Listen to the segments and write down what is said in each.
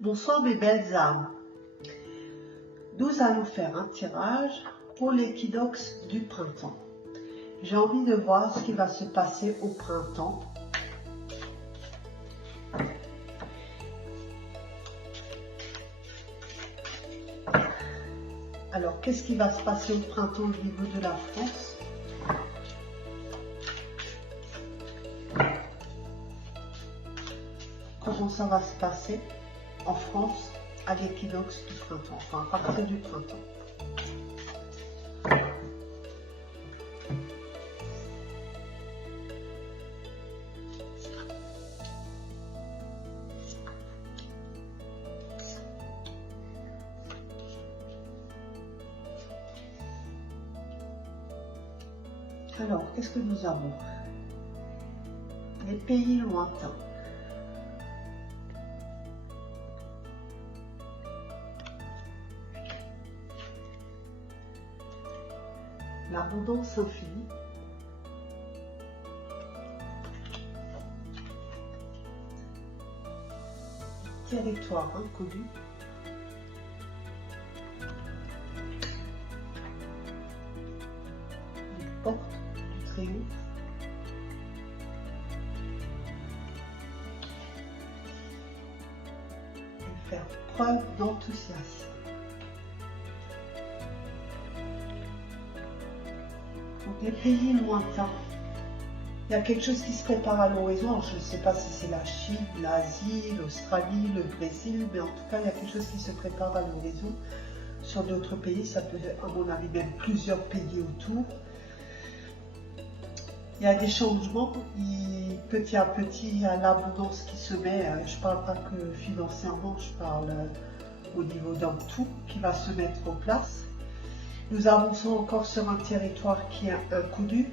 Bonsoir mes belles âmes, nous allons faire un tirage pour l'équinoxe du printemps. J'ai envie de voir ce qui va se passer au printemps. Alors, qu'est-ce qui va se passer au printemps au niveau de la France? Comment ça va se passer en France à l'équinoxe du printemps, enfin à partir du printemps. Alors, qu'est-ce que nous avons? Les pays lointains. L'abondance infinie. Territoire inconnu. Les portes du triomphe. Et faire preuve d'enthousiasme. Les pays lointains, il y a quelque chose qui se prépare à l'horizon. Je ne sais pas si c'est la Chine, l'Asie, l'Australie, le Brésil, mais en tout cas, il y a quelque chose qui se prépare à l'horizon. Sur d'autres pays, ça peut, à mon avis, même plusieurs pays autour. Il y a des changements, petit à petit, il y a l'abondance qui se met. Je ne parle pas que financièrement, je parle au niveau d'un tout qui va se mettre en place. Nous avançons encore sur un territoire qui est inconnu.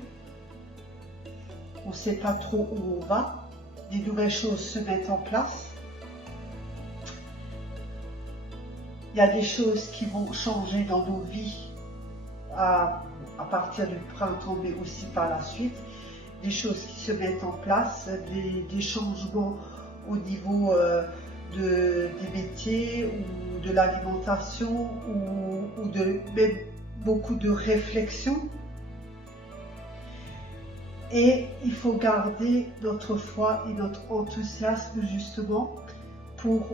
On ne sait pas trop où on va. Des nouvelles choses se mettent en place. Il y a des choses qui vont changer dans nos vies à partir du printemps, mais aussi par la suite. Des choses qui se mettent en place, des changements au niveau des métiers ou de l'alimentation ou de même beaucoup de réflexion. Et il faut garder notre foi et notre enthousiasme justement pour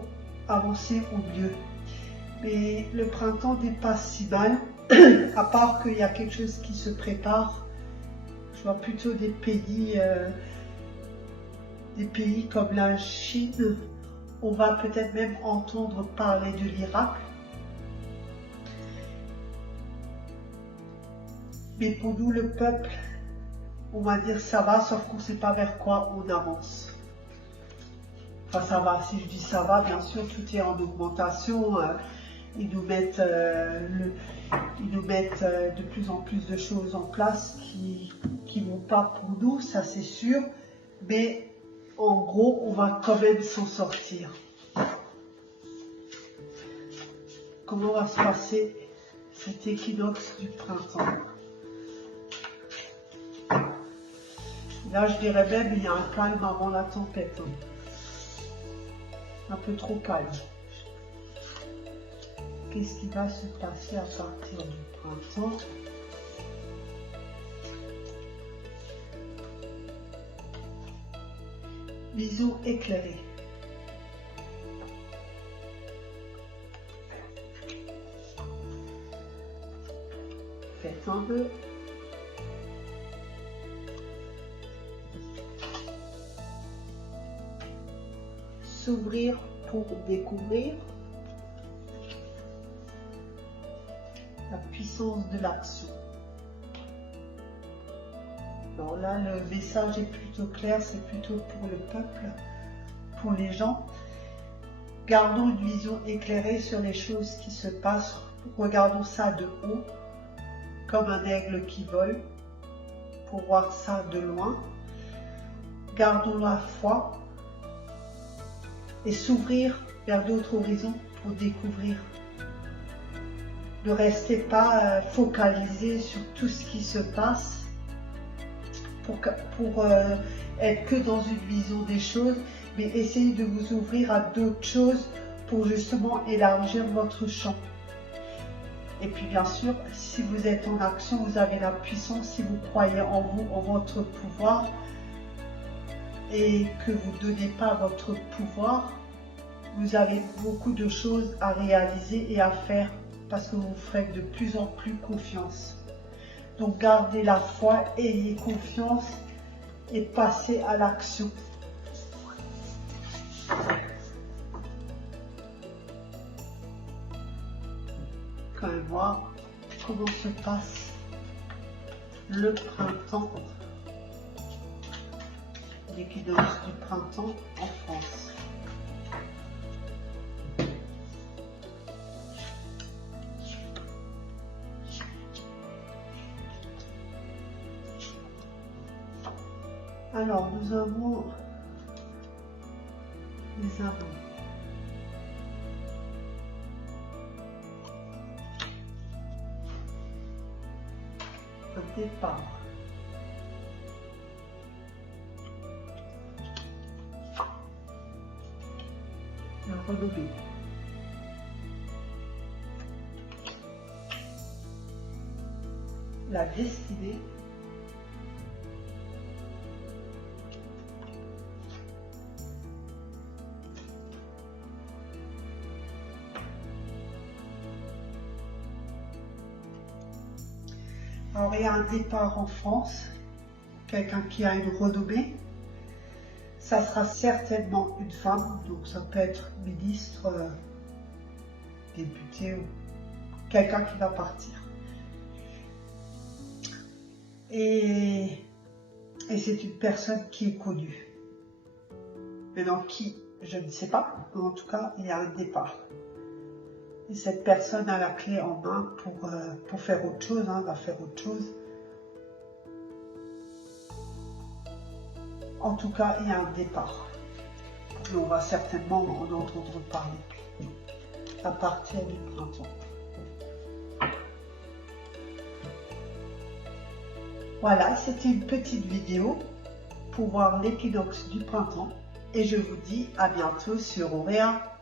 avancer au mieux. Mais le printemps n'est pas si mal, à part qu'il y a quelque chose qui se prépare. Je vois plutôt des pays comme la Chine. On va peut-être même entendre parler de l'Irak. Mais pour nous, le peuple, on va dire ça va, sauf qu'on ne sait pas vers quoi on avance. Enfin, ça va, si je dis ça va, bien sûr, tout est en augmentation. Ils nous mettent de plus en plus de choses en place qui ne vont pas pour nous, ça c'est sûr. Mais en gros, on va quand même s'en sortir. Comment va se passer cet équinoxe du printemps? Là, je dirais même, il y a un calme avant la tempête. Un peu trop calme. Qu'est-ce qui va se passer à partir du printemps? Vision éclairée. Faites un vœu. S'ouvrir pour découvrir la puissance de l'action. Alors là, le message est plutôt clair, c'est plutôt pour le peuple, pour les gens. Gardons une vision éclairée sur les choses qui se passent. Regardons ça de haut, comme un aigle qui vole, pour voir ça de loin. Gardons la foi et s'ouvrir vers d'autres horizons pour découvrir. Ne restez pas focalisé sur tout ce qui se passe pour être que dans une vision des choses, mais essayez de vous ouvrir à d'autres choses pour justement élargir votre champ. Et puis bien sûr, si vous êtes en action, vous avez la puissance, si vous croyez en vous, en votre pouvoir, et que vous ne donnez pas votre pouvoir, vous avez beaucoup de choses à réaliser et à faire parce que vous faites de plus en plus confiance. Donc gardez la foi, ayez confiance et passez à l'action. On va voir comment se passe le printemps, l'équinoxe du printemps en France. Alors, nous avons les amants. Un départ. Un relevé. La destinée. Alors, il y a un départ en France, quelqu'un qui a une renommée. Ça sera certainement une femme, donc ça peut être ministre, député ou quelqu'un qui va partir. Et c'est une personne qui est connue. Maintenant, qui, je ne sais pas, mais en tout cas, il y a un départ. Et cette personne a la clé en main pour faire autre chose, va faire autre chose. En tout cas, il y a un départ. Et on va certainement en entendre parler à partir du printemps. Voilà, c'était une petite vidéo pour voir l'équinoxe du printemps. Et je vous dis à bientôt sur Auréa.